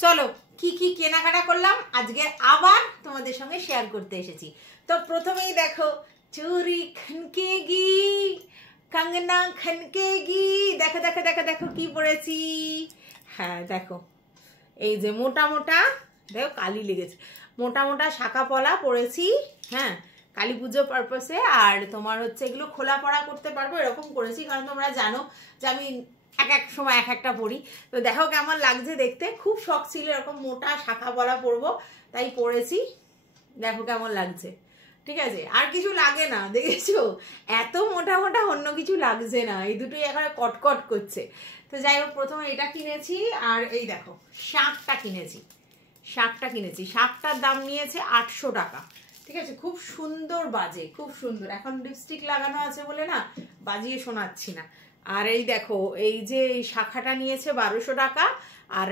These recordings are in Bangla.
চলো কি কি কেনাকাটা করলাম আজকে আবার তোমাদের সঙ্গে শেয়ার করতে এসেছি। তো প্রথমেই দেখো, চুরি খনকেগি, কঙ্গনা খনকেগি। দেখো দেখো দেখো দেখো কি পরেছি। হ্যাঁ দেখো, এই যে মোটা মোটা, দেখো কালি লেগেছে, মোটা মোটা শাখা পলা পরেছি। হ্যাঁ, কালী পুজো পারপাসে। আর তোমার হচ্ছে এগুলো খোলা পড়া করতে পারবো এরকম করেছি, কারণ তোমরা জানো যে আমি এক এক সময় এক একটা পরি। তো দেখো কেমন লাগছে দেখতে, খুব শখ ছিল এরকম মোটা শাখা পলা পরবো, তাই পরেছি। দেখো কেমন লাগছে। ঠিক আছে, আর কিছু লাগে না, দেখেছো এত মোটা মোটা অন্য কিছু লাগছে না, এই দুটোই এখানে কটকট করছে। তো যাই হোক, প্রথমে এটা কিনেছি। আর এই দেখো শাঁখটা কিনেছি, শাঁখটার দাম নিয়েছে 800 টাকা। ঠিক আছে, খুব সুন্দর বাজে, খুব সুন্দর। এখন লিপস্টিক লাগানো আছে বলে না বাজিয়ে শোনাচ্ছি না। আর এই দেখো, এই যে এই শাখাটা নিয়েছে 1200 টাকা, আর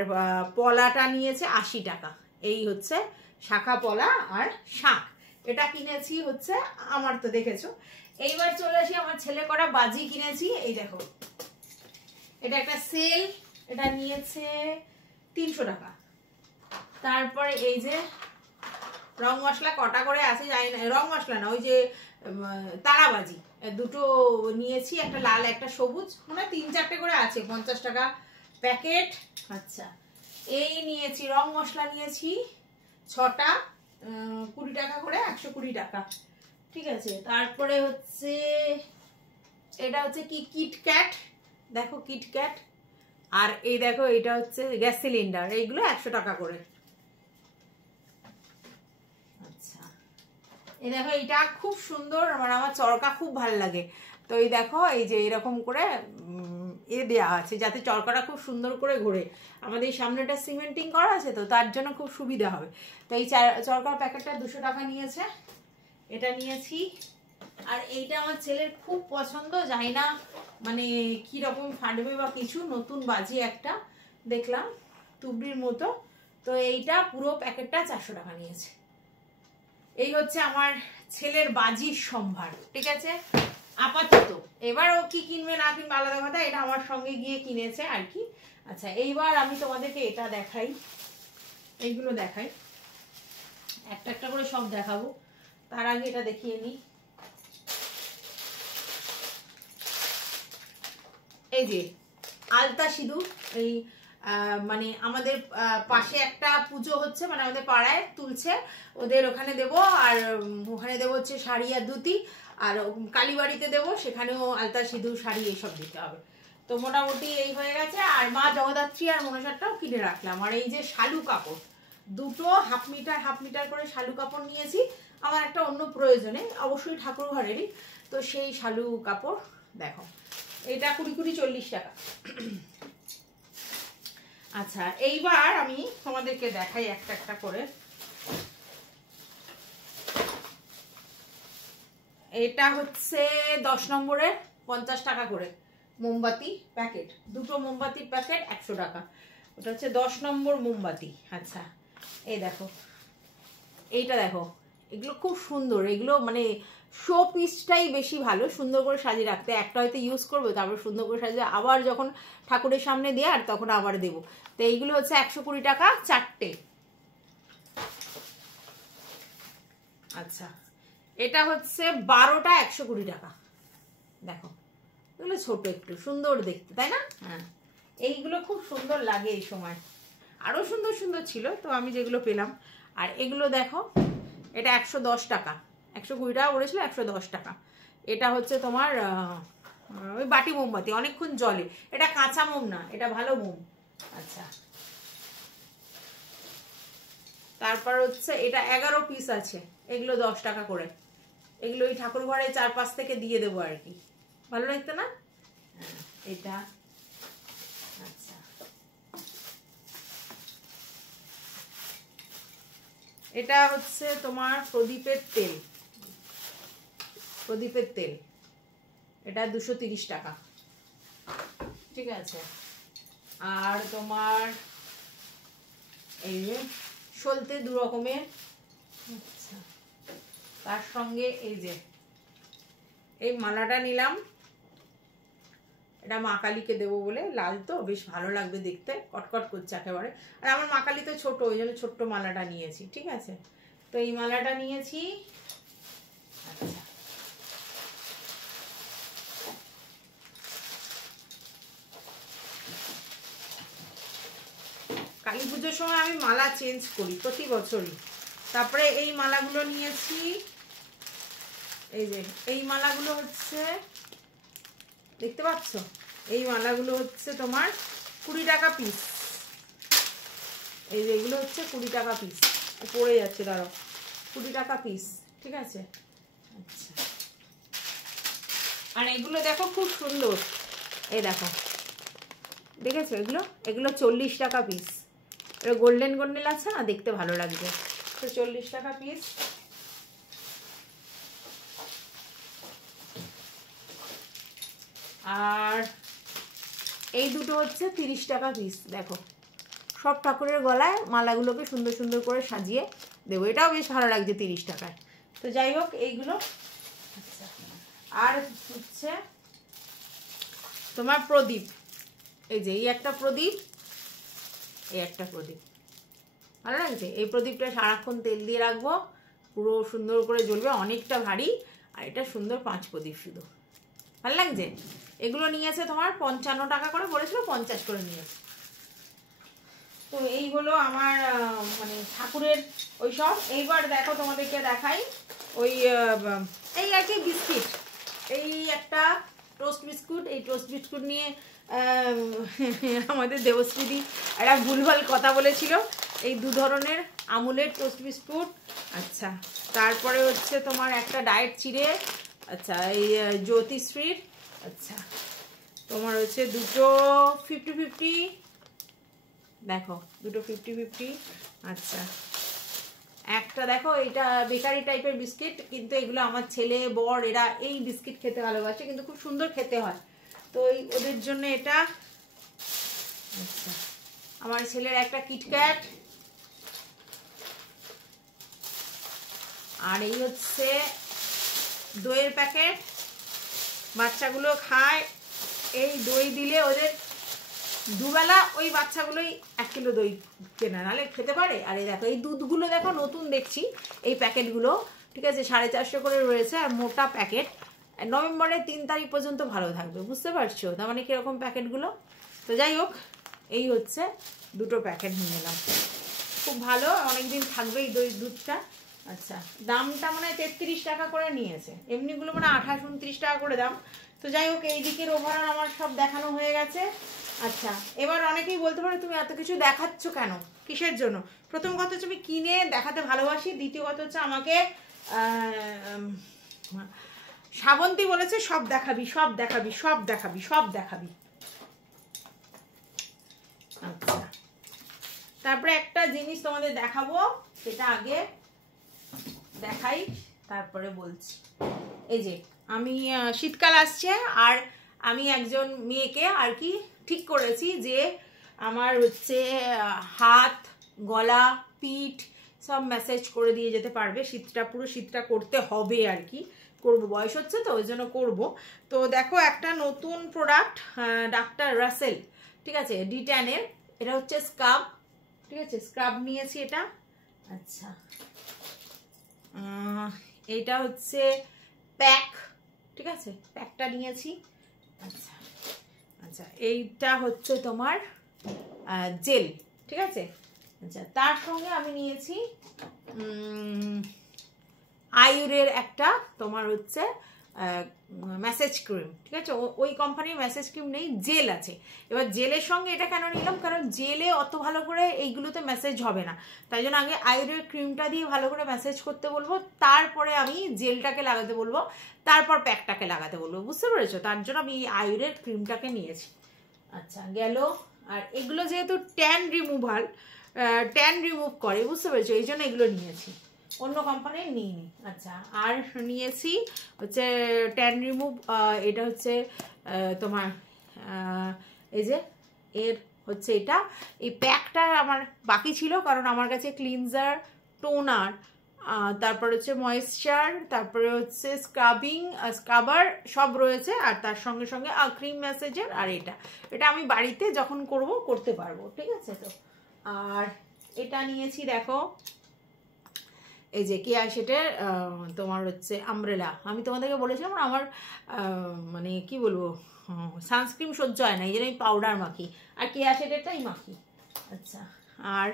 পলাটা নিয়েছে 80 টাকা। এই হচ্ছে শাখা পলা আর শাঁখ, এটা কিনেছি হচ্ছে আমার। তো দেখেছো, এইবার চলে আসি আমার ছেলে করা বাজি কিনেছি। এই দেখো, এটা একটা সেল, এটা নিয়েছে 300 টাকা। তারপরে এই যে রং মশলা কটা করে আছে জানি না, রং মশলা না, ওই যে তারাবাজি দুটো নিয়েছি, একটা লাল একটা সবুজ, মানে 3-4টে করে আছে, 50 টাকা প্যাকেট। আচ্ছা, এই নিয়েছি রং মশলা নিয়েছি 6টা, 20 টাকা করে, 120 টাকা। ঠিক আছে, তারপরে হচ্ছে এটা হচ্ছে কি কিটক্যাট, দেখো কিটক্যাট। আর এই দেখো, এটা হচ্ছে গ্যাস সিলিন্ডার, এইগুলো 100 টাকা করে। এই দেখো, এইটা খুব সুন্দর, মানে আমার চরকা খুব ভালো লাগে। তো এই দেখো, এই যে এরকম করে দেওয়া আছে যাতে চরকাটা খুব সুন্দর করে ঘোরে। আমাদের এই সামনেটা সিমেন্টিং করা আছে, তো তার জন্য খুব সুবিধা হবে। তো এই চরকার প্যাকেটটা 200 টাকা নিয়েছে, এটা নিয়েছি। আর এইটা আমার ছেলের খুব পছন্দ, জানি না মানে কিরকম ফাটবে বা কিছু, নতুন বাজি একটা দেখলাম তুবড়ির মতো। তো এইটা পুরো প্যাকেটটা 400 টাকা নিয়েছে। এই হচ্ছে আমার ছেলের বাজির সম্ভার। ঠিক আছে, আপাতত। এবার ও কি কিনবে না কিনবে আলাদা কথা, এটা আমার সঙ্গে গিয়ে কিনেছে আর কি। আচ্ছা, এইবার আমি তোমাদেরকে এটা দেখাই, এইগুলো দেখাই, একটা একটা করে সব দেখাবো। তার আগে এটা দেখিয়ে নিই। এই যে আলতা সিঁদুর, এই মানে আমাদের পাশে একটা পুজো হচ্ছে, মানে আমাদের পাড়ায় তুলছে, ওদের ওখানে দেব। আর ওখানে দেবো হচ্ছে শাড়ি আর ধুতি। আর কালীবাড়িতে দেবো, সেখানেও আলতা সিঁদুর শাড়ি এইসব দিতে হবে। তো মোটামুটি এই হয়ে গেছে। আর মা জগদ্ধাত্রী আর মনসারটাও কিনে রাখলাম। আর এই যে শালু কাপড়, দুটো হাফ মিটার করে শালু কাপড় নিয়েছি আমার একটা অন্য প্রয়োজনে, অবশ্যই ঠাকুর ঘরেরই। তো সেই শালু কাপড় দেখো, এটা 20-40 টাকা। আচ্ছা, এইবার আমি তোমাদেরকে দেখাই একটা একটা করে। এটা হচ্ছে 10 নম্বরের 50 টাকা করে মোমবাতি প্যাকেট, দুটো মোমবাতির প্যাকেট 100 টাকা। ওটা হচ্ছে 10 নম্বর মোমবাতি। আচ্ছা, এই দেখো, এইটা দেখো, এগুলো খুব সুন্দর, এগুলো মানে শো পিসটাই বেশি ভালো, সুন্দর করে সাজিয়ে রাখতে। একটা হয়তো ইউজ করবো, তারপর সুন্দর করে সাজিয়ে আবার যখন ঠাকুরের সামনে দিয়ে আর তখন আবার দেবো। তো এইগুলো হচ্ছে 120 টাকা 4টে। আচ্ছা, এটা হচ্ছে 12টা 120 টাকা। দেখো, এগুলো ছোট, একটু সুন্দর দেখতে, তাই না? হ্যাঁ, এইগুলো খুব সুন্দর লাগে এই সময়। আরো সুন্দর সুন্দর ছিল, তো আমি যেগুলো পেলাম। আর এগুলো দেখো, এটা 110 টাকা, 120 টাকা বলেছিল, 110 টাকা। এটা হচ্ছে তোমার ওই বাটি মোমবাতি, অনেকক্ষণ জ্বলে। এটা কাঁচা মোম না, এটা ভালো মোম। আচ্ছা, তারপর হচ্ছে এটা 11 পিস আছে, এগুলো 10 টাকা করে। এগুলো ওই ঠাকুর ঘরে 4-5 থেকে দিয়ে দেবো আর কি, ভালো লাগতো না? এটা আচ্ছা, এটা হচ্ছে তোমার প্রদীপের তেল, এটা 230 টাকা। ঠিক আছে, আর তোমার এই যে সলতে 2 রকমের। আচ্ছা, তার সঙ্গে এই যে এই মালাটা নিলাম, এটা মা কালীকে দেবো বলে, লাল তো বেশ ভালো লাগবে দেখতে, কটকট করছে একেবারে। আর আমার মা কালী তো ছোট, ওই জন্য ছোট্ট মালাটা নিয়েছি, ঠিক আছে। তো এই মালাটা নিয়েছি। আচ্ছা, কালী পুজোর সময় আমি মালা চেঞ্জ করি প্রতি বছরই। তারপরে এই মালাগুলো নিয়েছি, এই যে এই মালাগুলো হচ্ছে, দেখতে পাচ্ছ, এই মালাগুলো হচ্ছে তোমার 20 টাকা পিস। এই যে এগুলো হচ্ছে 20 টাকা পিস, পড়ে যাচ্ছে, দাঁড়াও, 20 টাকা পিস, ঠিক আছে। আচ্ছা, আর এগুলো দেখো খুব সুন্দর, এই দেখো, দেখেছো, এগুলো এগুলো 40 টাকা পিস। এটা গোল্ডেন গোল্ডেন আছে না, দেখতে ভালো লাগবে। তো 40 টাকা পিস। আর এই দুটো হচ্ছে 30 টাকা পিস। দেখো, সব ঠাকুরের গলায় মালাগুলোকে সুন্দর সুন্দর করে সাজিয়ে দেবো, এটাও বেশ ভালো লাগছে 30 টাকায়। তো যাই হোক এইগুলো। আচ্ছা, আর হচ্ছে তোমার প্রদীপ, এই যে এই একটা প্রদীপ, এই একটা প্রদীপ, ভালো লাগছে। এই প্রদীপটা সারাক্ষণ তেল দিয়ে রাখবো, পুরো সুন্দর করে জ্বলবে, অনেকটা ভারী। আর এটা সুন্দর 5 প্রদীপ, শুধু ভালো লাগছে। এগুলো নিয়েছে তোমার 55 টাকা করে, বলেছিল 50 করে নিয়েছে। তো এই হলো আমার মানে ঠাকুরের ওই সব। এইবার দেখো তোমাদেরকে দেখাই ওই এই আর কি বিস্কিট, এই একটা টোস্ট বিস্কুট। এই টোস্ট বিস্কুট নিয়ে আমাদের দেবশ্রীদি একটা ভুলভাল কথা বলেছিল। এই 2 ধরনের আমুলের টোস্ট বিস্কুট। আচ্ছা, তারপরে হচ্ছে তোমার একটা ডায়েট চিড়ে। আচ্ছা, এই জ্যোতিশ্রীর। আচ্ছা, তোমার হচ্ছে দুটো 50-50, দেখো দুটো 50-50। আচ্ছা, একটা দেখো, এটা বেকারি টাইপের বিস্কিট, কিন্তু এগুলো আমার ছেলে বর এরা এই বিস্কিট খেতে ভালোবাসে, কিন্তু খুব সুন্দর খেতে হয়, তো ওদের জন্য এটা। আচ্ছা, আমার ছেলের একটা কিটক্যাট। আর এই হচ্ছে দইয়ের প্যাকেট, বাচ্চাগুলো খায়। এই দই দিলে ওদের দুবেলা ওই বাচ্চাগুলোই 1 কিলো দই কেনা, নাহলে খেতে পারে। আর এই দেখো, এই দুধগুলো দেখো নতুন দেখছি, এই প্যাকেটগুলো, ঠিক আছে, 450 করে রয়েছে, আর মোটা প্যাকেট। নভেম্বরের 3 তারিখ পর্যন্ত ভালো থাকবে, বুঝতে পারছো তার মানে কিরকম প্যাকেটগুলো। তো যাই হোক, এই হচ্ছে 2টো প্যাকেট নিয়ে এলাম, খুব ভালো, অনেকদিন থাকবে এই দুধটা। আচ্ছা, দামটা মানে 33 টাকা করে নিয়েছে, এমনিগুলো মানে 28-29 টাকা করে দাম। তো যাই হোক, এই দিকের ওভারঅল আমার সব দেখানো হয়ে গেছে। আচ্ছা, এবার অনেকেই বলতে পারে তুমি এত কিছু দেখাচ্ছ কেন, কিসের জন্য? প্রথম কথা হচ্ছে আমি কিনে দেখাতে ভালোবাসি, দ্বিতীয় কথা হচ্ছে আমাকে শ্রাবন্তী বলেছে সব দেখাবি, সব দেখাবি, সব দেখাবি, সব দেখাবি। আচ্ছা, তারপরে একটা জিনিস তোমাদের দেখাবো, সেটা আগে দেখাই তারপরে বলছি। এই যে আমি শীতকাল আসছে, আর আমি একজন মেয়েকে আর কি ঠিক করেছি যে আমার হচ্ছে হাত, গলা, পিঠ সব ম্যাসাজ করে দিয়ে যেতে পারবে। শীতটা, পুরো শীতটা করতে হবে আর কি, করবো, বয়স হচ্ছে তো ওই জন্য করবো। তো দেখো, একটা নতুন প্রোডাক্ট, ডাক্তার রাসেল, ঠিক আছে, D10-এর, এটা হচ্ছে স্ক্রাব, ঠিক আছে, স্ক্রাব নিয়েছি এটা। আচ্ছা, এইটা হচ্ছে প্যাক, ঠিক আছে, প্যাকটা নিয়েছি। আচ্ছা আচ্ছা, এইটা হচ্ছে তোমার জেল, ঠিক আছে। আচ্ছা, তার সঙ্গে আমি নিয়েছি আয়ুরের একটা তোমার হচ্ছে ম্যাসেজ ক্রিম, ঠিক আছে, ওই কোম্পানির ম্যাসেজ ক্রিম নেই, জেল আছে। এবার জেলের সঙ্গে এটা কেন নিলাম, কারণ জেলে অত ভালো করে এইগুলোতে ম্যাসেজ হবে না, তাই জন্য আগে আয়ুরের ক্রিমটা দিয়ে ভালো করে ম্যাসেজ করতে বলবো, তারপরে আমি জেলটাকে লাগাতে বলবো, তারপর প্যাকটাকে লাগাতে বলবো, বুঝতে পেরেছো? তার জন্য আমি এই আয়ুরের ক্রিমটাকে নিয়েছি। আচ্ছা, গেল। আর এগুলো যেহেতু ট্যান রিমুভ করে, বুঝতে পেরেছো, এই জন্য এগুলো নিয়েছি, অন্য কোম্পানির নিইনি। আচ্ছা, আর নিয়েছি হচ্ছে ট্যান রিমুভ, এটা হচ্ছে তোমার এই যে এর হচ্ছে এটা, এই প্যাকটা আমার বাকি ছিল, কারণ আমার কাছে ক্লিনজার, টোনার তারপর হচ্ছে ময়েশ্চার, তারপরে হচ্ছে স্ক্রাবার সব রয়েছে, আর তার সঙ্গে সঙ্গে ক্রিম ম্যাসেজার। আর এটা আমি বাড়িতে যখন করতে পারবো, ঠিক আছে। তো আর এটা নিয়েছি দেখো, এই যে কেয়া শেটের তোমার হচ্ছে আমব্রেলা। আমি তোমাদেরকে বলেছিলাম আমার মানে কি বলবো, সানস্ক্রিন সহ্য হয় না, এই জন্য আমি পাউডার মাখি, আর কেয়া শেটেরটাই মাখি। আচ্ছা, আর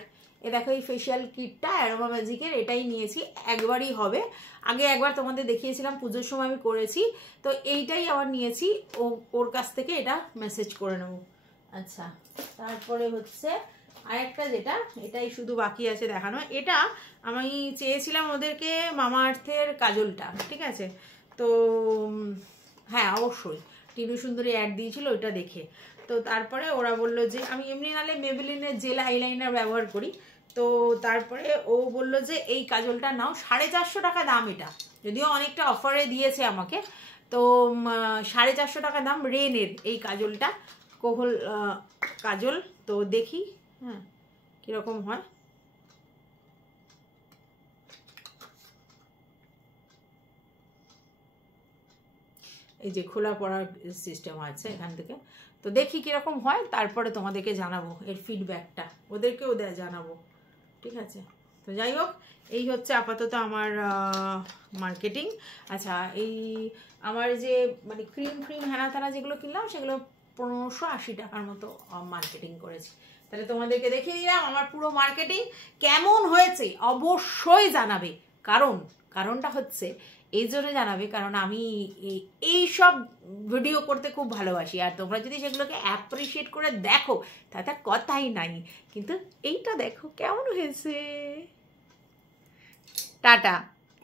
এ দেখো এই ফেশিয়াল কিটটা অ্যারোমা ম্যাজিকের, এটাই নিয়েছি, একবারই হবে। আগে একবার তোমাদের দেখিয়েছিলাম, পুজোর সময় আমি করেছি, তো এইটাই আবার নিয়েছি, ওর কাছ থেকে এটা মেসেজ করে নেব। আচ্ছা, তারপরে হচ্ছে আরেকটা, যেটা এটাই শুধু বাকি আছে দেখানো, এটা আমি চেয়েছিলাম ওদেরকে মামা আর্থের কাজলটা, ঠিক আছে। তো হ্যাঁ, অবশ্যই টিনু সুন্দরী অ্যাড দিয়েছিল ওইটা দেখে, তো তারপরে ওরা বললো যে আমি এমনি নালে মেবেলিনের জেল আইলাইনার ব্যবহার করি, তো তারপরে ও বললো যে এই কাজলটা নাও, 450 টাকা দাম এটা, যদিও অনেকটা অফারে দিয়েছে আমাকে, তো 450 টাকা দাম রেনের এই কাজলটা, কোহল কাজল। তো দেখি হ্যাঁ কিরকম হয়। এই যে খোলা পড়ার সিস্টেম আছে এখান থেকে, তো দেখি কিরকম হয়, তারপরে তোমাদেরকে জানাবো এর ফিডব্যাকটা, ওদেরকেও জানাবো, ঠিক আছে। তো যাই হোক, এই হচ্ছে আপাতত আমার মার্কেটিং। আচ্ছা, এই আমার যে মানে ক্রিম হেনা তেনা যেগুলো কিনলাম, সেগুলো 1580 টাকার মতো মার্কেটিং করেছি। তাহলে তোমাদেরকে দেখিয়ে দিলাম আমার পুরো মার্কেটিং কেমন হয়েছে, অবশ্যই জানাবে। কারণটা হচ্ছে এই জন্য জানাবে, কারণ আমি এই সব ভিডিও করতে খুব ভালোবাসি, আর তোমরা যদি সেগুলোকে অ্যাপ্রিসিয়েট করে দেখো তাতে কথাই নাই। কিন্তু এইটা দেখো কেমন হয়েছে। টাটা।